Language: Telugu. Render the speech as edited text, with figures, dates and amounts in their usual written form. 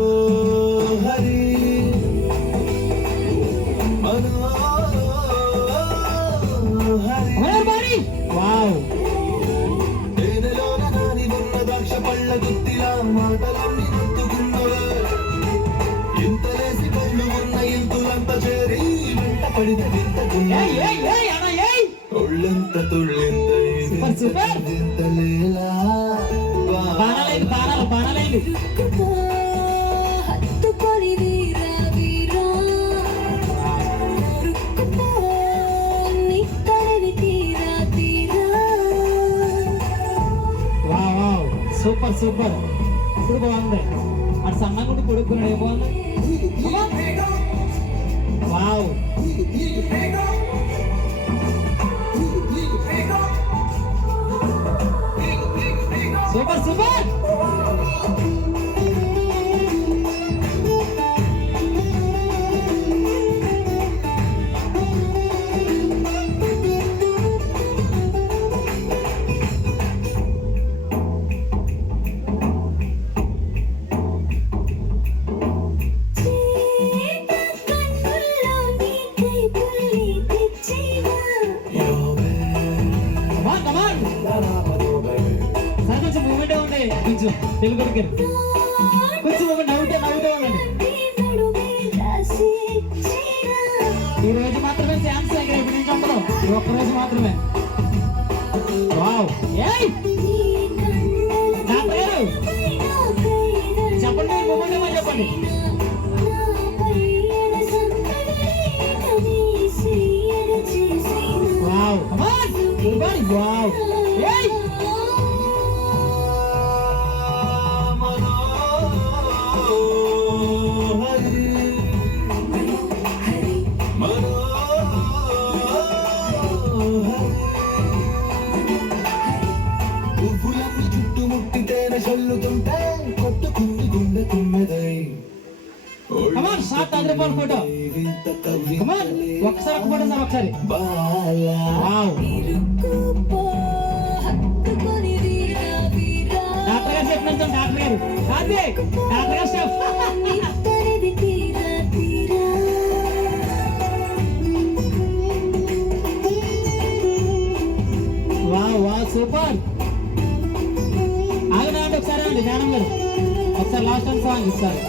మనోహరి మనోహరి వావ్ తేనెలోన నాని ఉన్న ద్రాక్ష పళ్ళ గుత్తిలా మాటలన్నీ నొత్తుకున్నవే ఇంతలేసి పళ్ళు ఉన్న ఇంతులంత చేరి వెంట పడిన వింతకున్నా ఒళ్ళంత తుళ్ళెంత ఇంత లేలా బాణాలైంది హత్తుకొని వీరా వీరా రుక్కుపో నిక్కరని తీరా తీరా. వావ్ సూపర్ ఇప్పుడు బాగుంది. అటు సన్నగా ఉండి కొడుకున్నాడు ఏం బాగుంది. వావ్ సూపర్ కొంచెం తెలుగుడికి కొంచెం నవ్వుతూ ఉండండి. ఈ రోజు మాత్రమే ఛాన్స్ ఇప్పుడు నేను చెప్పను. ఒక్కరోజు మాత్రమే. వావ్ డాక్టర్ గారు చెప్పండి మూమెంట్ ఏమో చెప్పండి. వావ్ వావ్ పువ్వులన్నీ చుట్టుముట్టి తేనె చల్లుతుంటే కొట్టుకుంది గుండె తుమ్మెదై ఫోటో ఒకసారి ఫోటో సార్ ఒకసారి. డాక్టర్ గారు చెప్పినంత డాక్టర్ గారు వావ్ సూపర్. ఆగండి ఒకసారి అండి జ్ఞానం గారు ఒకసారి లాస్ట్ సాంగ్ ఇస్తారు.